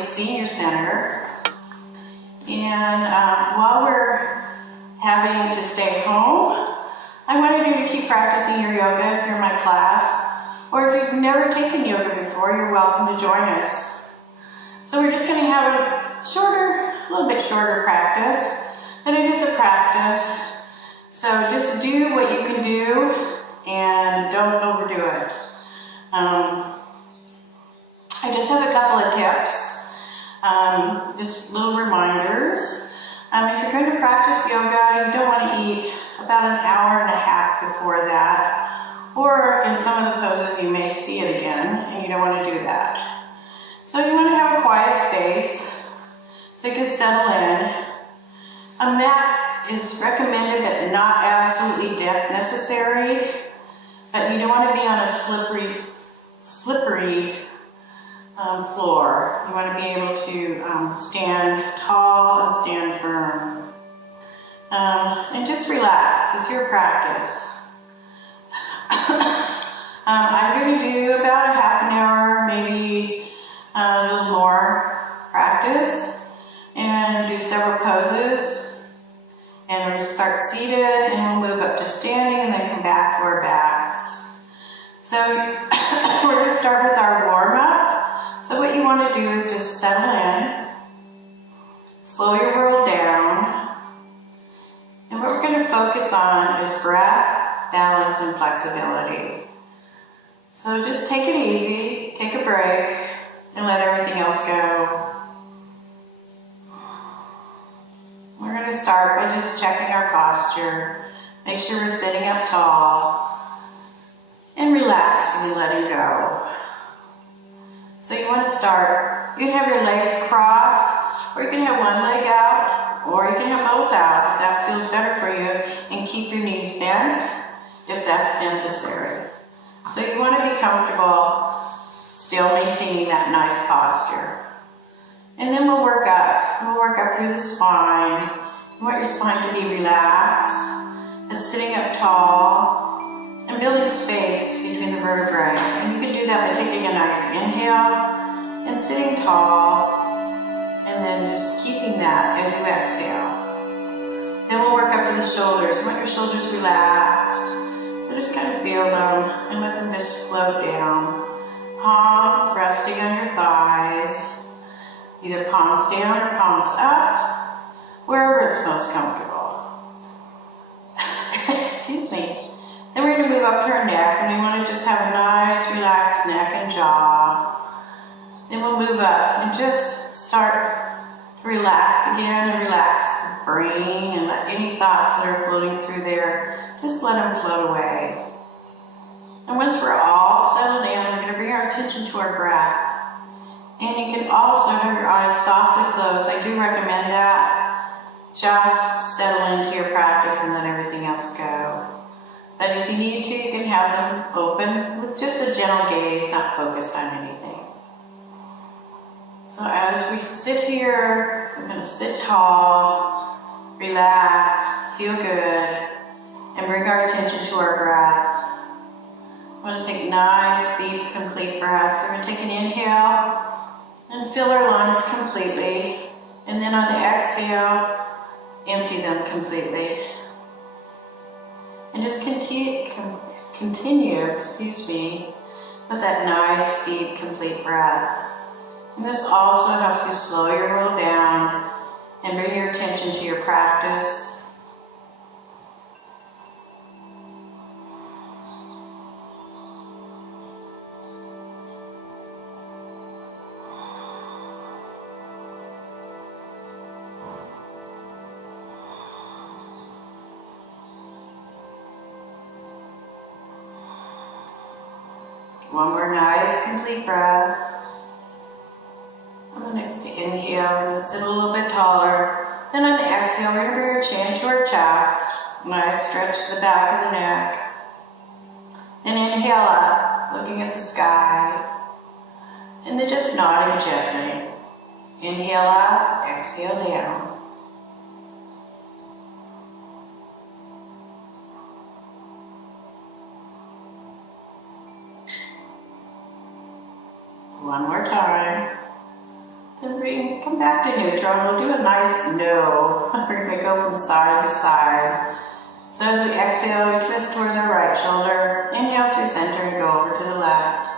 OASIS Senior Center. And while we're having to stay home, I wanted you to keep practicing your yoga if you're in my class, or if you've never taken yoga before, you're welcome to join us. So we're just going to have a little bit shorter practice, but it is a practice. So just do what you can do and don't overdo it. I just have a couple of tips, just little reminders. If you're going to practice yoga, you don't want to eat about an hour and a half before that, or in some of the poses you may see it again, and you don't want to do that. So you want to have a quiet space so you can settle in. A mat is recommended but not absolutely necessary, but you don't want to be on a slippery floor. You want to be able to stand tall and stand firm. And just relax, it's your practice. I'm going to do about a half an hour, maybe a little more practice, and do several poses. And we're going to start seated, and we'll move up to standing, and then come back to our backs. So we're going to start with our warm-up. So what you want to do is just settle in, slow your world down, and what we're going to focus on is breath, balance, and flexibility. So just take it easy, take a break, and let everything else go. We're going to start by just checking our posture. Make sure we're sitting up tall and relaxing and letting go. So you want to start, you can have your legs crossed, or you can have one leg out, or you can have both out if that feels better for you, and keep your knees bent if that's necessary. So you want to be comfortable still maintaining that nice posture. And then we'll work up. We'll work up through the spine. You want your spine to be relaxed and sitting up tall and building space between the vertebrae. And you can do that by taking a nice inhale and sitting tall, and then just keeping that as you exhale. Then we'll work up to the shoulders. You want your shoulders relaxed. So just kind of feel them and let them just float down. Palms resting on your thighs. Either palms down or palms up, wherever it's most comfortable. Excuse me. Then we're going to move up to our neck, and we want to just have a nice relaxed neck and jaw. Then we'll move up and just start to relax again and relax the brain, and let any thoughts that are floating through there, just let them float away. And once we're all settled in, we're going to bring our attention to our breath. And you can also have your eyes softly closed. I do recommend that. Just settle into your practice and let everything else go. But if you need to, you can have them open with just a gentle gaze, not focused on anything. So as we sit here, we're going to sit tall, relax, feel good, and bring our attention to our breath. We want to take nice, deep, complete breaths. We're going to take an inhale and fill our lungs completely. And then on the exhale, empty them completely. And just continue, with that nice, deep, complete breath. And this also helps you slow your world down and bring your attention to your practice. One more nice, complete breath. On the next inhale, we're going to sit a little bit taller. Then on the exhale, we're going to bring our chin to our chest. Nice stretch to the back of the neck. Then inhale up, looking at the sky. And then just nodding gently. Inhale up, exhale down. One more time. Then come back to neutral, and we'll do a nice no. We're going to go from side to side. So as we exhale, we twist towards our right shoulder. Inhale through center and go over to the left.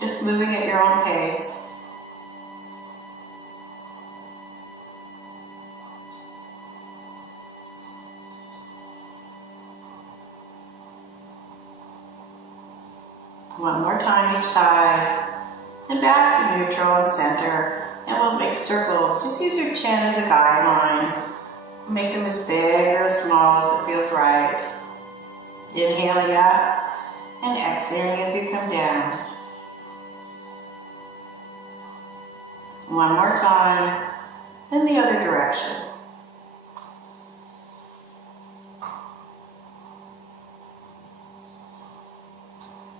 Just moving at your own pace. One more time each side. And back to neutral and center. And we'll make circles. Just use your chin as a guideline. Make them as big or as small as it feels right. Inhaling up and exhaling as you come down. One more time, in the other direction.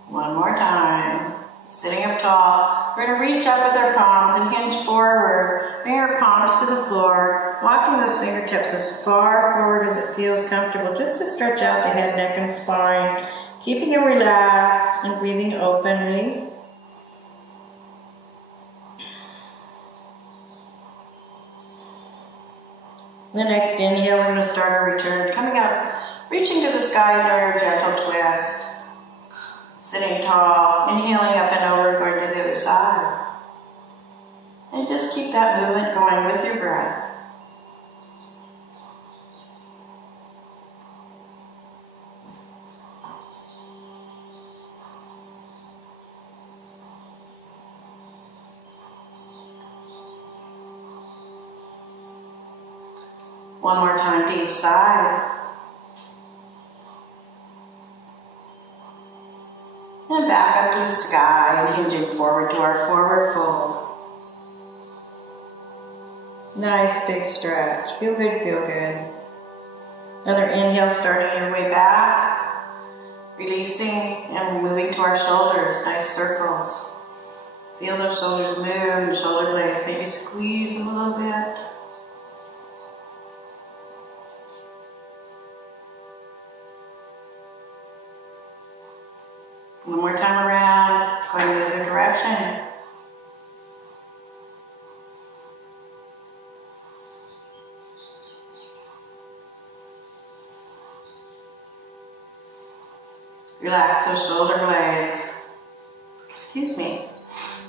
One more time. Sitting up tall, we're going to reach up with our palms and hinge forward. Bring our palms to the floor, walking those fingertips as far forward as it feels comfortable, just to stretch out the head, neck, and spine, keeping it relaxed and breathing openly. The next inhale, we're going to start our return, coming up, reaching to the sky, doing our gentle twist. Sitting tall, inhaling up and over, going to the other side. And just keep that movement going with your breath. One more time to each side. And back up to the sky and hinging forward to our forward fold. Nice big stretch. Feel good, feel good. Another inhale, starting your way back. Releasing and moving to our shoulders. Nice circles. Feel those shoulders move, shoulder blades. Maybe squeeze a little bit. One more time around, going the other direction. Relax those shoulder blades. Excuse me.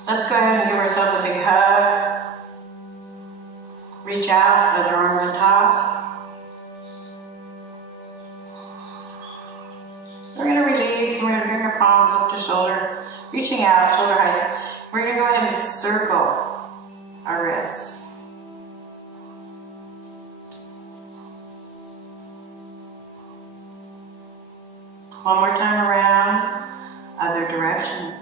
Let's go ahead and give ourselves a big hug. Reach out, other arm on top. We're going to release and we're going to bring our palms up to shoulder, reaching out, shoulder height. We're going to go ahead and circle our wrists. One more time around, other direction.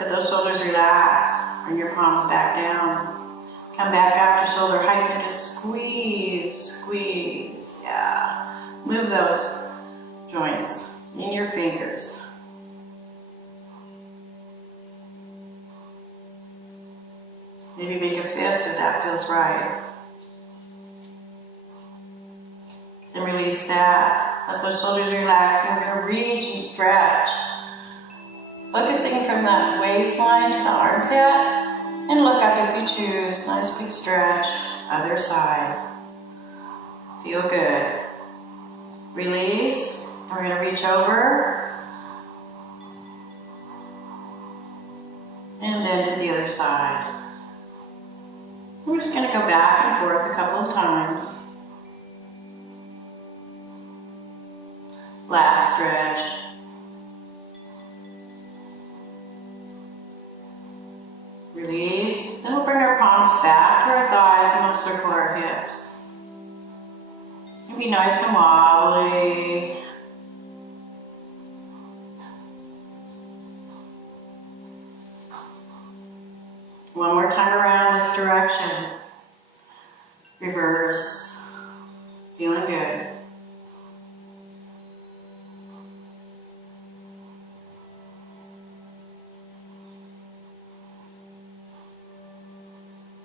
Let those shoulders relax. Bring your palms back down. Come back out to shoulder height and just squeeze, squeeze. Yeah. Move those joints in your fingers. Maybe make a fist if that feels right. And release that. Let those shoulders relax. And we're going to reach and stretch. Focusing from that waistline to the armpit, and look up if you choose. Nice big stretch. Other side. Feel good. Release. We're going to reach over, and then to the other side. We're just going to go back and forth a couple of times. Last stretch. Release. Then we'll bring our palms back to our thighs and we'll circle our hips. It'll be nice and wobbly. One more time around this direction. Reverse. Feeling good.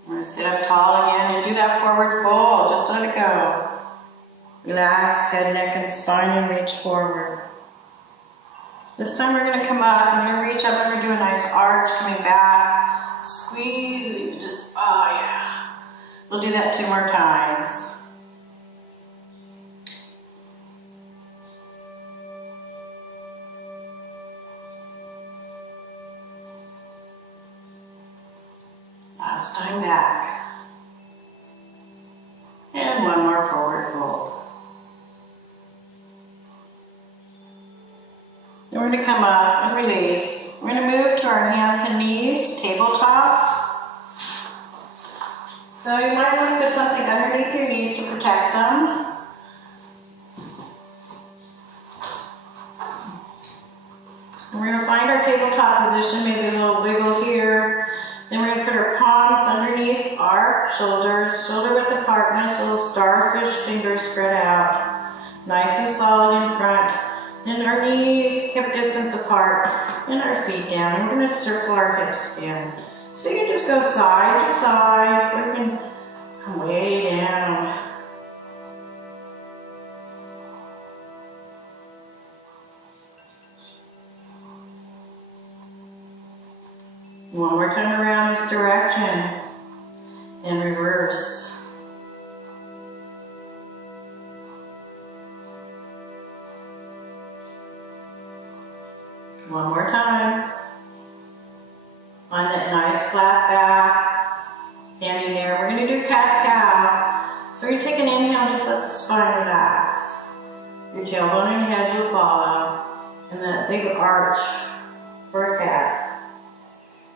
We're going to sit up tall again and do that forward fold. Just let it go. Relax head, neck, and spine and reach forward. This time we're going to come up. I'm going to reach up. I'm going to do a nice arch coming back. Squeeze. You just, oh yeah. We'll do that 2 more times. Last time back. And 1 more forward fold. Then we're going to come up and release. We're going to move to our hands and knees, tabletop. So you might want to put something underneath your knees to protect them. And we're going to find our tabletop position, maybe a little wiggle here. Then we're going to put our palms underneath our shoulders, shoulder width apart, nice little starfish fingers spread out. Nice and solid in front. And our knees hip distance apart and our feet down. And we're going to circle our hips in. So you can just go side to side, or you can come way down. One more time around this direction and reverse. One more time. Find that nice flat back. Standing there. We're going to do cat-cow. So you're taking an inhale, just let the spine relax. Your tailbone and your head will follow. And that big arch for a cat.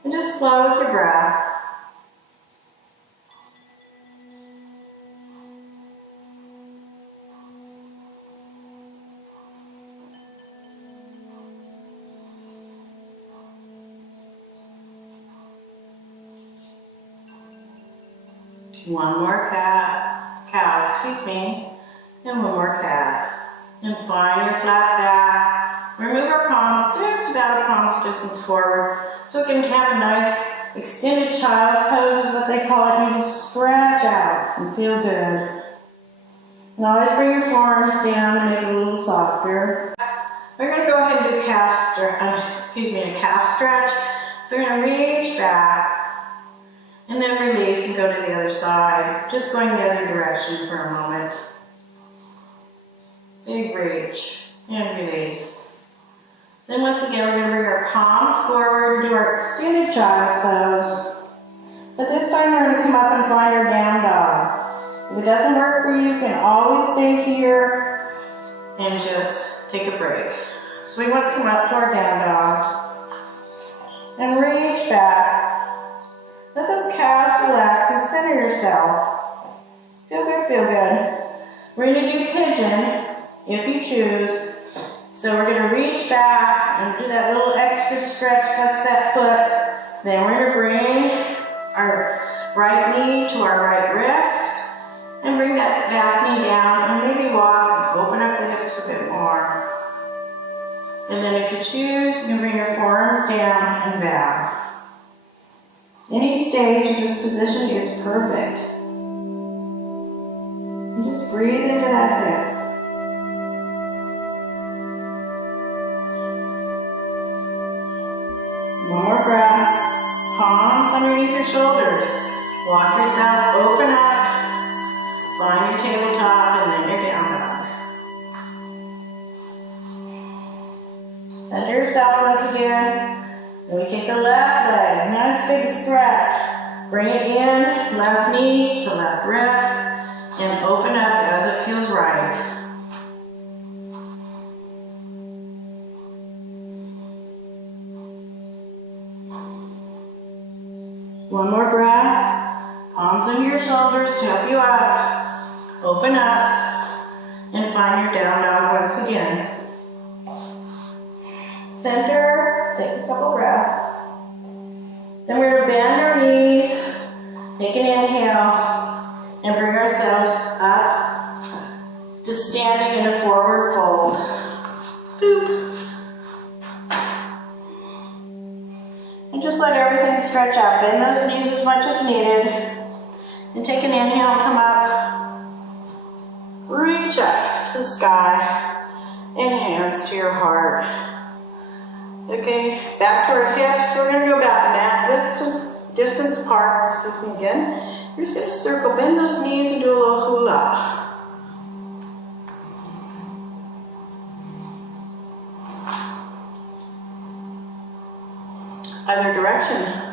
And just flow with your breath. One more cow, and 1 more cat. And find your flat back. Remove our palms just about a palm's distance forward so we can have a nice extended child's pose is what they call it. You just stretch out and feel good. And always bring your forearms down and make it a little softer. We're going to go ahead and do a calf stretch. So we're going to reach back. And then release and go to the other side. Just going the other direction for a moment. Big reach and release. Then once again, we're going to bring our palms forward and do our extended child's pose. But this time we're going to come up and find our down dog. If it doesn't work for you, you can always stay here and just take a break. So we want to come up to our down dog and reach back. Let those calves relax and center yourself. Feel good, feel good. We're going to do pigeon if you choose. So we're going to reach back and do that little extra stretch, flex that foot. Then we're going to bring our right knee to our right wrist and bring that back knee down and maybe walk and open up the hips a bit more. And then if you choose, you can bring your forearms down and back. Any stage in this position is perfect. And just breathe into that hip. One more breath. Palms underneath your shoulders. Walk yourself, open up. Find your tabletop and then your down dog. Center yourself once again. Then we take the left leg, nice big stretch. Bring it in, left knee to left wrist, and open up as it feels right. One more breath. Palms under your shoulders to help you up. Open up, and find your down dog once again. Center. Take a couple breaths. Then we're going to bend our knees, take an inhale, and bring ourselves up, just standing in a forward fold. Boop. And just let everything stretch out. Bend those knees as much as needed. And take an inhale, come up. Reach up to the sky and hands to your heart. Okay, back to our hips. We're going to go about mat width distance apart. Speaking again. You're just going to circle, bend those knees and do a little hula. Other direction.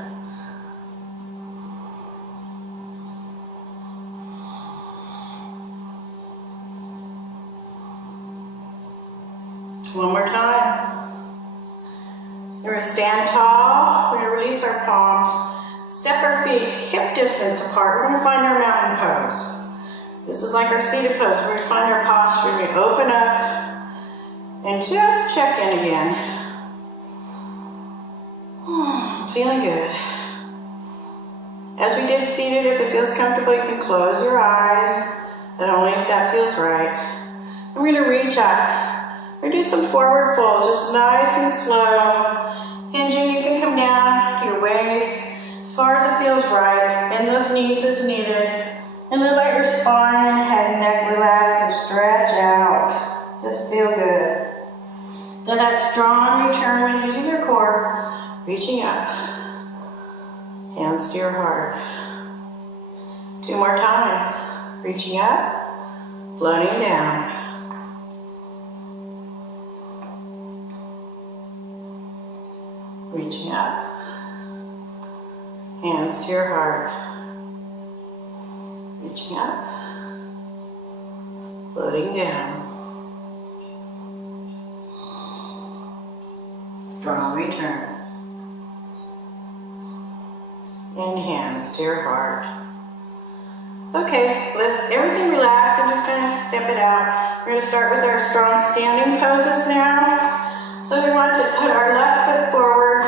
One more time. We're going to stand tall. We're going to release our palms. Step our feet hip distance apart. We're going to find our mountain pose. This is like our seated pose. We're going to find our posture. We're going to open up and just check in again. Feeling good. As we did seated, if it feels comfortable, you can close your eyes, but only if that feels right. And we're going to reach up. We're going to do some forward folds, just nice and slow. Hinging, you can come down to your waist as far as it feels right. Bend those knees as needed. And then let your spine, head and neck relax and stretch out. Just feel good. Then that strong return when using your core. Reaching up, hands to your heart. 2 more times. Reaching up, floating down. Reaching up, hands to your heart. Reaching up, floating down. Strong return. And hands to your heart. Okay, let everything relax and just kind of step it out. We're going to start with our strong standing poses now. So we want to put our left foot forward,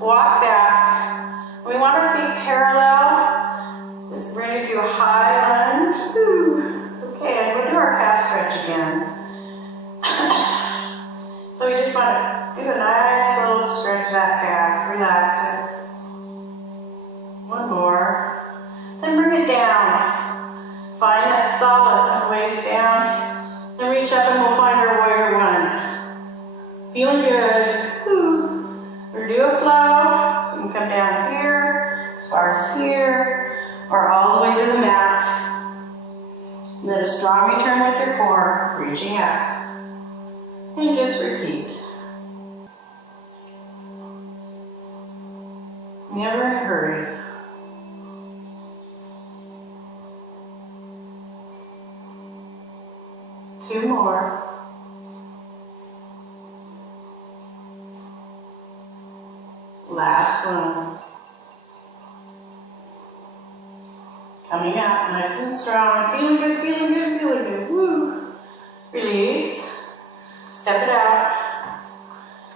walk back. We want our feet parallel. We're going to do a high lunge. Okay, and we'll do our calf stretch again. So we just want to do a nice little stretch of that calf, relax it. One more. Then bring it down. Find that solid, waist down. Then reach up and we'll find our warrior one. Feeling good. Or do a flow. You can come down here, as far as here, or all the way to the mat. And then a strong return with your core, reaching up. And just repeat. Never in a hurry. Two more. Last one. Coming up, nice and strong. Feeling good, feeling good, feeling good. Woo. Release. Step it out.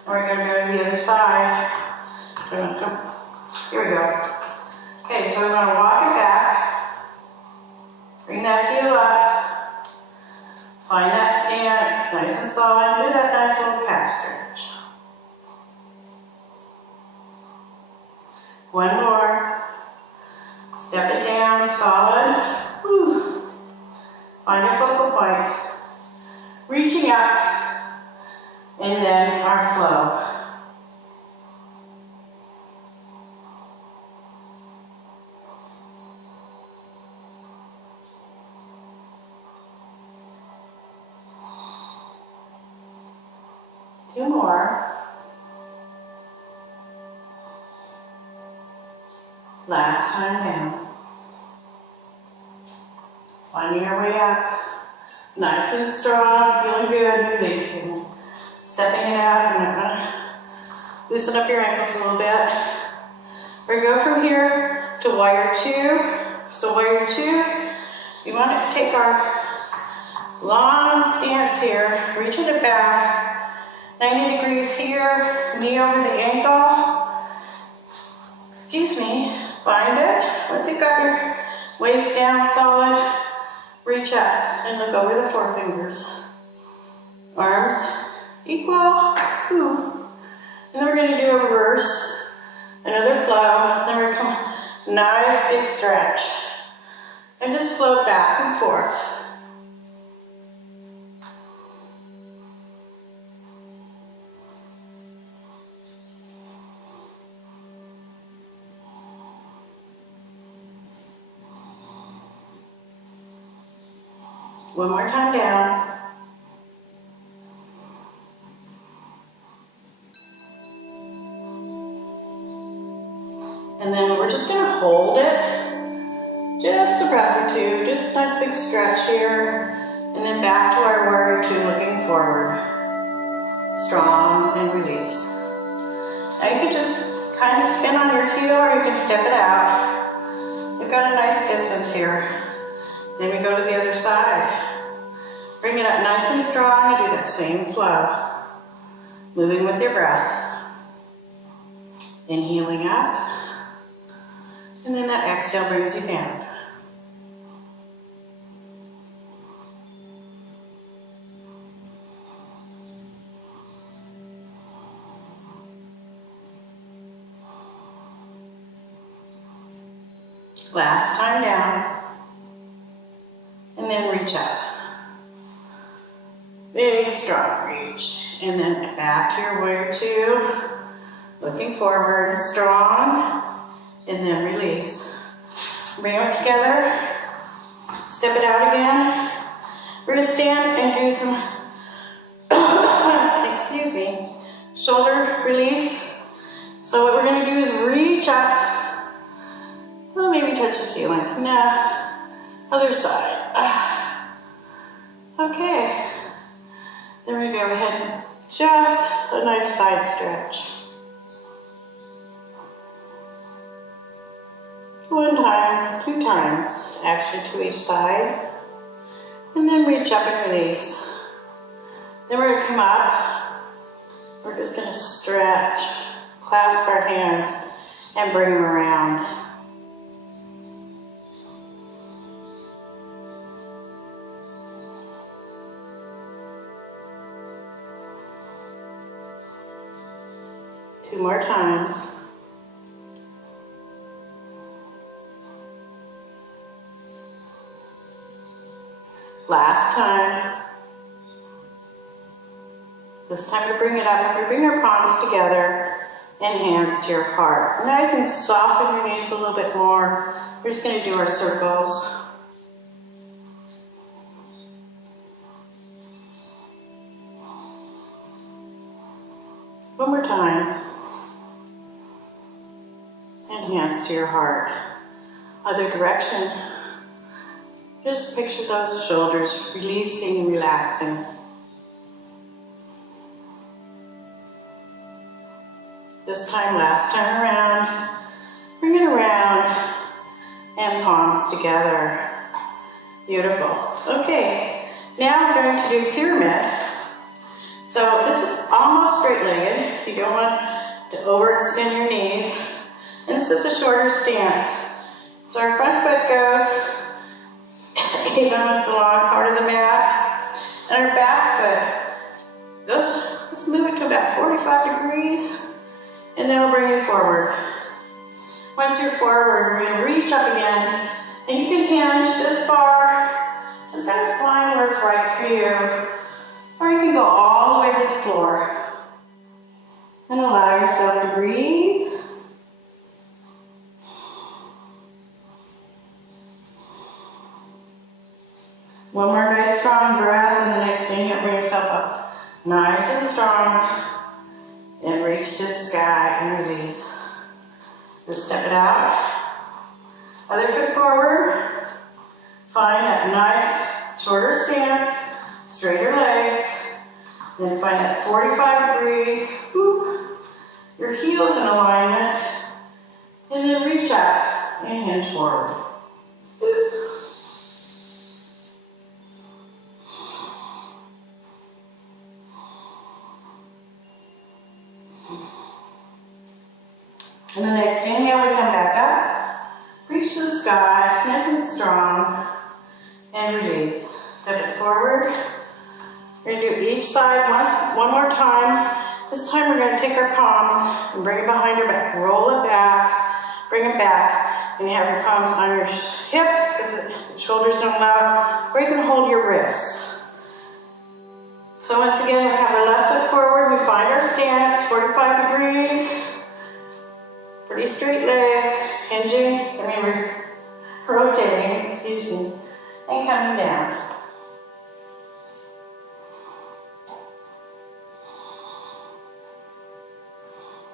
And we're going to go to the other side. Here we go. Okay, so we're going to walk it back. Bring that heel up. Find that stance, nice and solid. Do that nice little calf stretch. One more. Step it down, solid. Woo. Find your focal point. Reaching up, and then our flow. Two more. Last time down. Finding our way up. Nice and strong, feeling good, releasing. Stepping it out and loosen up your ankles a little bit. We're going to go from here to warrior two. So warrior two, we want to take our long stance here, reaching it back. 90 degrees here, knee over the ankle. Excuse me, find it. Once you've got your waist down solid, reach up and look over the forefingers. Arms equal. Ooh. And then we're going to do a reverse, another flow. Then we're going to come, nice big stretch. And just float back and forth. One more time down. And then we're just gonna hold it. Just a breath or two. Just a nice big stretch here. And then back to our warrior two, looking forward. Strong and release. Now you can just kind of spin on your heel or you can step it out. We've got a nice distance here. Then we go to the other side. Bring it up nice and strong and do that same flow. Moving with your breath. Inhaling up. And then that exhale brings you down. Last time down, and then reach up. Big, strong reach. And then back to your warrior two, looking forward, strong, and then release. Bring it together, step it out again. We're gonna stand and do some, excuse me, shoulder release. So what we're gonna do is reach up. Well, maybe touch the ceiling. Nah, other side. Okay. There we go. We had just a nice side stretch. One time, two times, actually to each side. And then reach up and release. Then we're gonna come up. We're just gonna stretch, clasp our hands, and bring them around. Two more times. Last time. This time we bring it up and we bring our palms together and hands to your heart. Now you can soften your knees a little bit more. We're just going to do our circles. One more time. And hands to your heart. Other direction. Just picture those shoulders releasing and relaxing. This time, last time around, bring it around and palms together. Beautiful. Okay, now we're going to do pyramid. So this is almost straight-legged. You don't want to overextend your knees. And this is a shorter stance. So our front foot goes even with the long part of the mat. And our back foot goes, let's move it to about 45 degrees. And then we'll bring it forward. Once you're forward, we're going to reach up again. And you can hinge this far. Just kind of find where it's right for you. Or you can go all the way to the floor. And allow yourself to breathe. One more nice strong breath, and then extend it, bring yourself up. Nice and strong. And reach to the sky and release. Just step it out. Other foot forward. Find that nice shorter stance, straighter legs. Then find that 45 degrees. Whoop. Your heels in alignment. And then reach up and hinge forward. And the next inhale, we come back up, reach to the sky, nice and strong, and release. Step it forward. We're going to do each side one more time. This time we're going to take our palms and bring it behind your back. Roll it back, bring it back, and you have your palms on your hips if the shoulders don't allow, or you can hold your wrists. So once again, we have our left foot forward, we find our stance, 45 degrees. Pretty straight legs, hinging, we're rotating, excuse me, and coming down.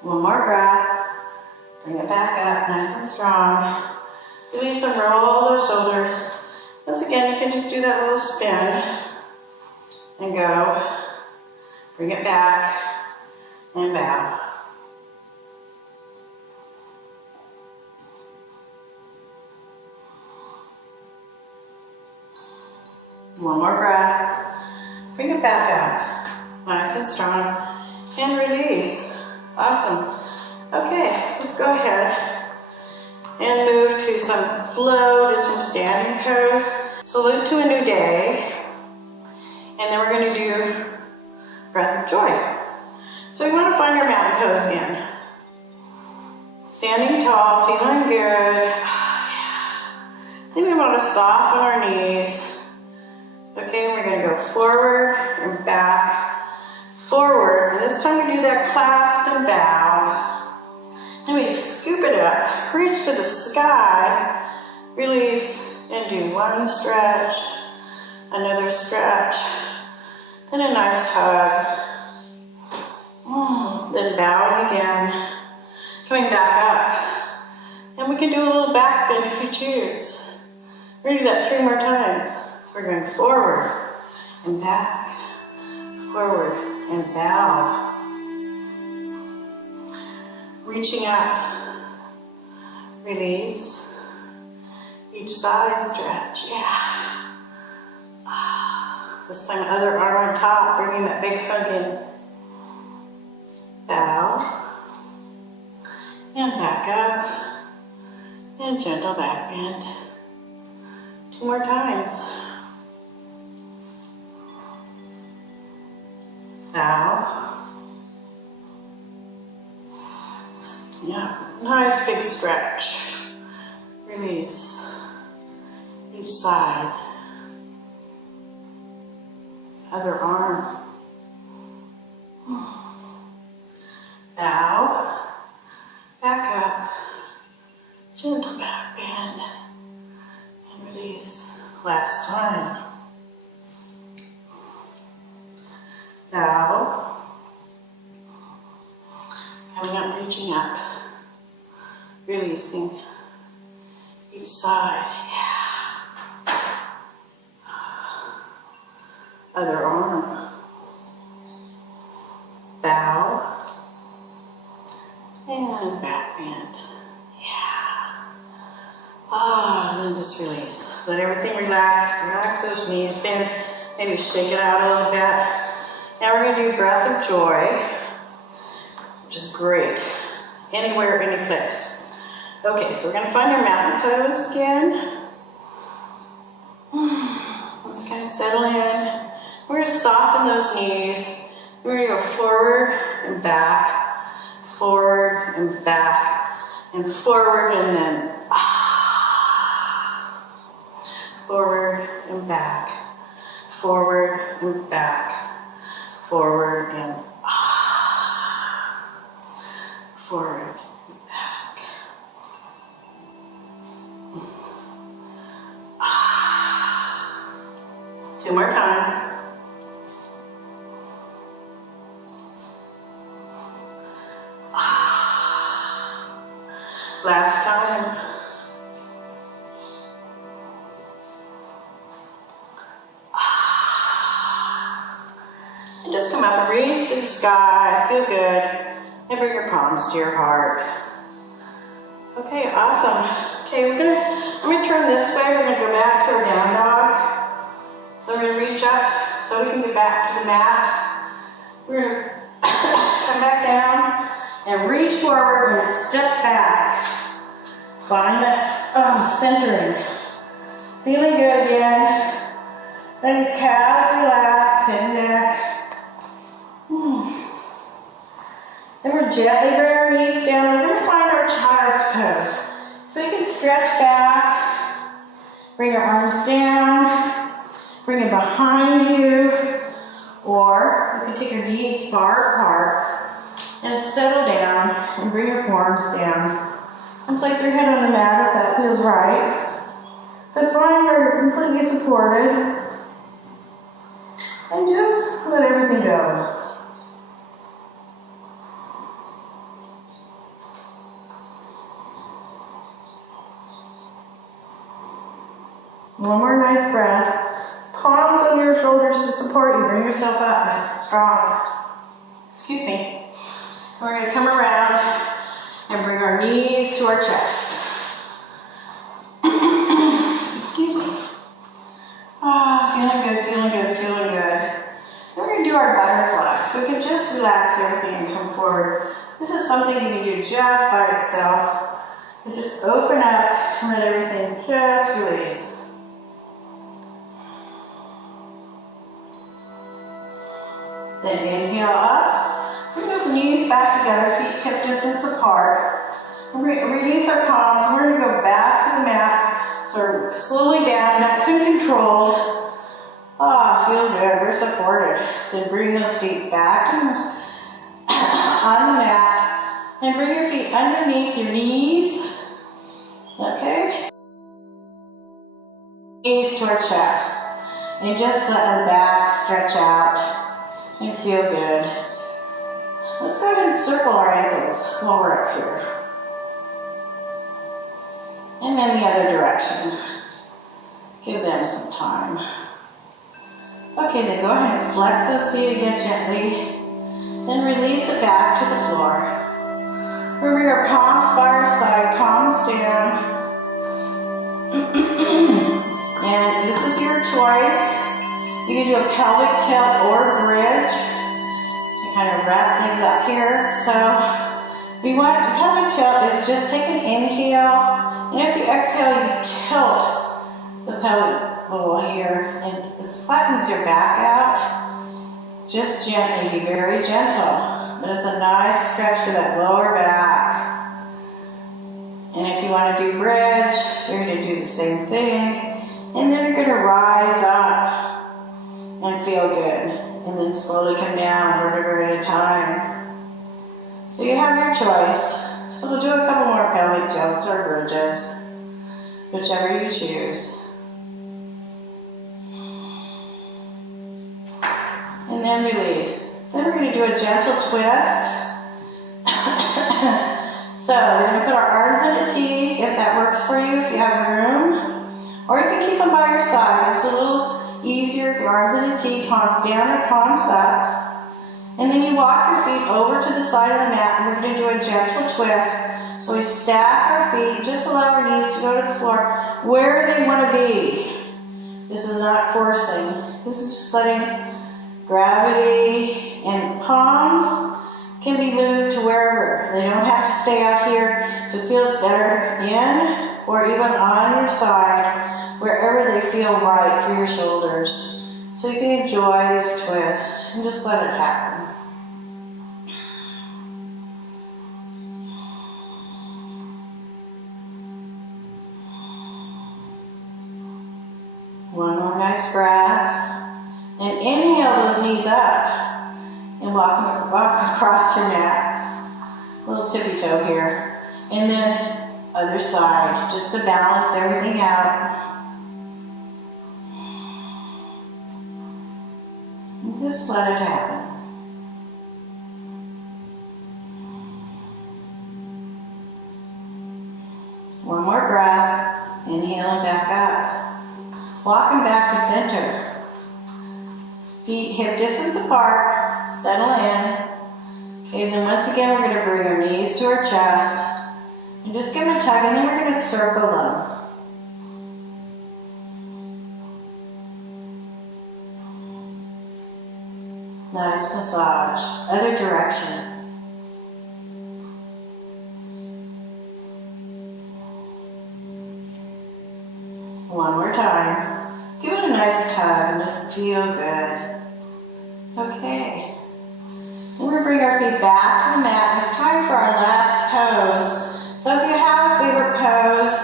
One more breath. Bring it back up, nice and strong. Release and roll those shoulders. Once again, you can just do that little spin and go. Bring it back and bow. One more breath. Bring it back up, nice and strong, and release. Awesome. Okay, let's go ahead and move to some flow, just from standing pose. Salute to a new day. And then we're going to do breath of joy. So we want to find our mountain pose again. Standing tall, feeling good. Then we want to soften our knees. Okay, we're going to go forward and back, forward. And this time we do that clasp and bow. Then we scoop it up, reach to the sky, release, and do one stretch, another stretch, then a nice hug. Then bowing again, coming back up. And we can do a little back bend if you choose. We're going to do that 3 more times. We're going forward and back, forward and bow. Reaching up, release, each side stretch, yeah. This time other arm on top, bringing that big hug in. Bow, and back up, and gentle back bend. 2 more times. Bow. Yeah, nice big stretch. Release. Each side. Other arm. Bow. Back up. Gentle back bend. And release. Last time. Bow. Coming up, reaching up. Releasing. Each side. Yeah. Other arm. Bow. And back bend. Yeah. Then just release. Let everything relax. Relax those knees. Bend. Maybe shake it out a little bit. Now we're going to do breath of joy, which is great. Anywhere, any place. Okay, so we're going to find our mountain pose again. Let's kind of settle in. We're going to soften those knees. We're going to go forward and back, forward and back, and forward and then forward and back, forward and back. Forward and forward and back. Two more times. Last time. Just come up and reach to the sky, feel good, and bring your palms to your heart. Okay, awesome. Okay, I'm gonna turn this way. We're gonna go back to our down dog. So we're gonna reach up so we can get back to the mat. We're gonna come back down and reach forward and step back. Find that centering. Feeling good again. Let your calves relax, head and neck. Then we're gently bring our knees down. We're going to find our child's pose. So you can stretch back, bring your arms down, bring them behind you, or you can take your knees far apart and settle down and bring your forearms down. And place your head on the mat if that feels right. But find where you're completely supported. And just let everything go. nice breath. Palms under your shoulders to support you. Bring yourself up nice and strong. Excuse me. We're going to come around and bring our knees to our chest. Excuse me. Ah, feeling good, feeling good, feeling good. Then we're going to do our butterfly. So we can just relax everything and come forward. This is something you can do just by itself. You just open up and let everything just release. Then inhale up. Bring those knees back together, feet hip distance apart. Release our palms, and we're going to go back to the mat, sort of slowly down, nice and controlled. Ah, feel good, we're supported. Then bring those feet back on the mat, and bring your feet underneath your knees, okay? Knees to our chest, and just let our back stretch out and feel good. Let's go ahead and circle our ankles while we're up here. And then the other direction. Give them some time. Okay, then go ahead and flex those feet again gently. Then release it back to the floor. We'll bring our palms by our side, palms down. And this is your choice. You can do a pelvic tilt or bridge to kind of wrap things up here. So we want a pelvic tilt is just take an inhale. And as you exhale, you tilt the pelvic bowl here, and it flattens your back out. Just gently, be very gentle, but it's a nice stretch for that lower back. And if you want to do bridge, you're going to do the same thing, and then you're going to rise up and feel good, and then slowly come down, vertebra at a time. So you have your choice. So we'll do a couple more pelvic tilts or bridges, whichever you choose. And then release. Then we're going to do a gentle twist. So we're going to put our arms in a T, if that works for you, if you have room. Or you can keep them by your side. It's a little easier if your arms in a T, palms down or palms up. And then you walk your feet over to the side of the mat, and we're going to do a gentle twist. So we stack our feet, just allow our knees to go to the floor where they want to be. This is not forcing. This is just letting gravity, and palms can be moved to wherever. They don't have to stay out here. If it feels better in or even on your side, wherever they feel right for your shoulders. So you can enjoy this twist and just let it happen. One more nice breath. And inhale those knees up and walk across your mat. A little tippy toe here. And then other side, just to balance everything out. And just let it happen. One more breath. Inhaling back up. Walking back to center. Feet hip distance apart, settle in. Okay, then once again we're going to bring our knees to our chest and just give them a tug, and then we're going to circle them. Nice massage. Other direction. One more time. Give it a nice tug and just feel good. Okay. Then we're going to bring our feet back to the mat. It's time for our last pose. So if you have a favorite pose,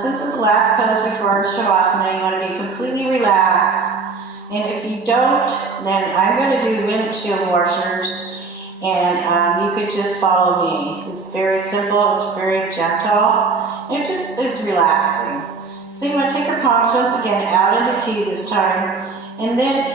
since this is the last pose before Shavasana, you want to be completely relaxed. And if you don't, then I'm going to do windshield washers, and you could just follow me. It's very simple, it's very gentle, and it just is relaxing. So you want to take your palms once again out into T this time, and then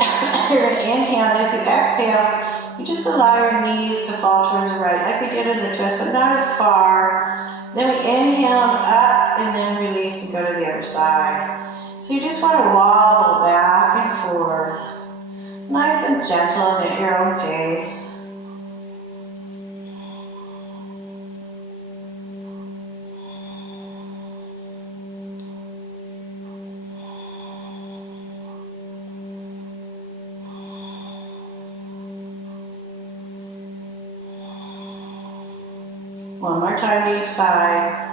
you're going to inhale, and as you exhale, you just allow your knees to fall towards the right, like we did in the twist, but not as far. Then we inhale them up, and then release and go to the other side. So you just want to wobble back and forth, nice and gentle and at your own pace. One more time to each side.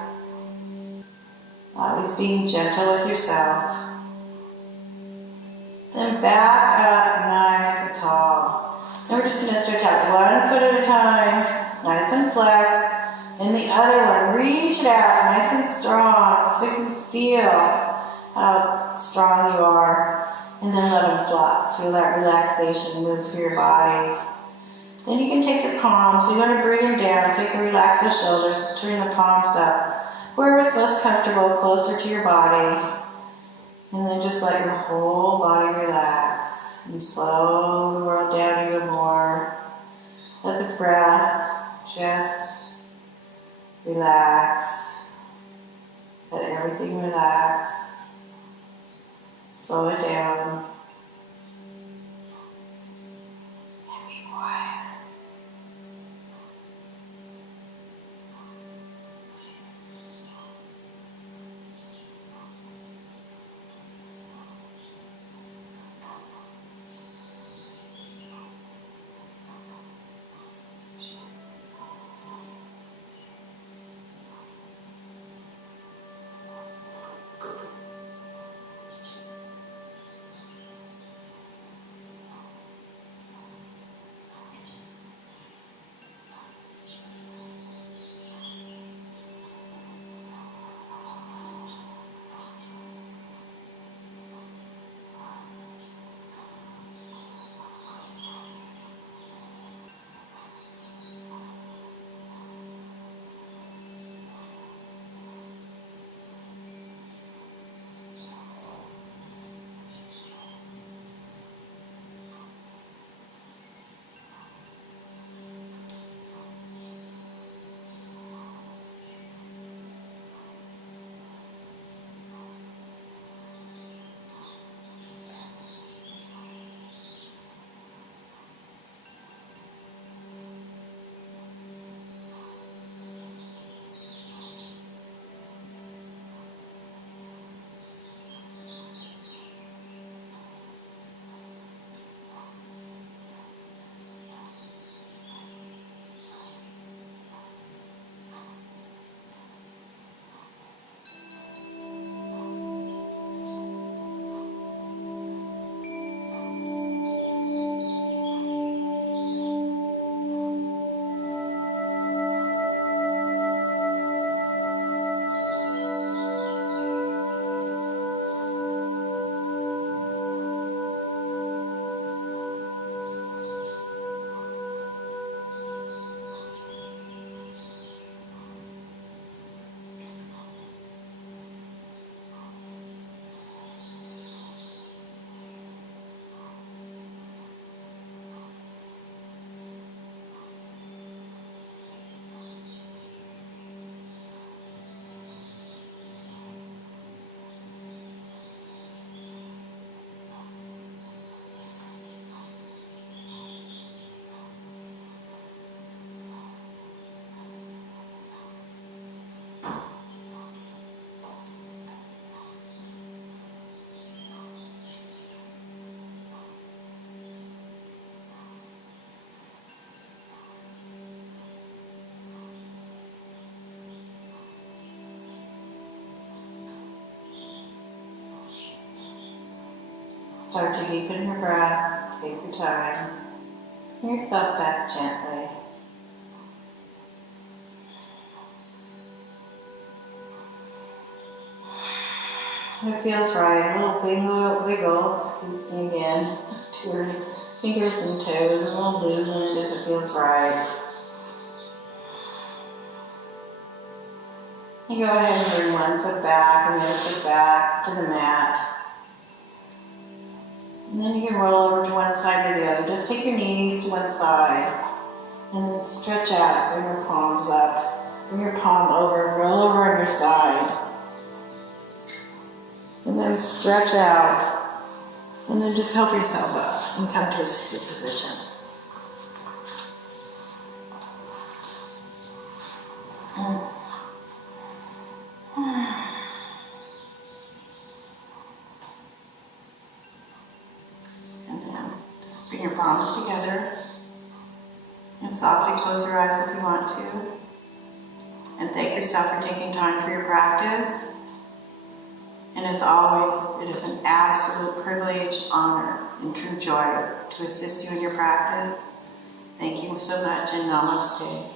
Always being gentle with yourself. Then back up nice and tall. Then we're just going to stretch out 1 foot at a time, nice and flexed. Then the other one, reach it out nice and strong so you can feel how strong you are. And then let them flop. Feel that relaxation move through your body. Then you can take your palms, you want to bring them down so you can relax the shoulders, turn the palms up, where it's most comfortable, closer to your body. And then just let your whole body relax and slow the world down even more. Let the breath just relax. Let everything relax. Slow it down. And be quiet. Start to deepen your breath. Take your time. Bring yourself back gently. It feels right. A little wiggle, excuse me again, to your fingers and toes, a little movement as it feels right. You go ahead and bring 1 foot back and the other foot back to the mat. And then you can roll over to one side or the other. Just take your knees to one side and then stretch out. Bring your palms up. Bring your palm over, roll over on your side. And then stretch out. And then just help yourself up and come to a seated position. And then just bring your palms together and softly close your eyes if you want to. And thank yourself for taking time for your practice. And as always, it is an absolute privilege, honor, and true joy to assist you in your practice. Thank you so much, and namaste.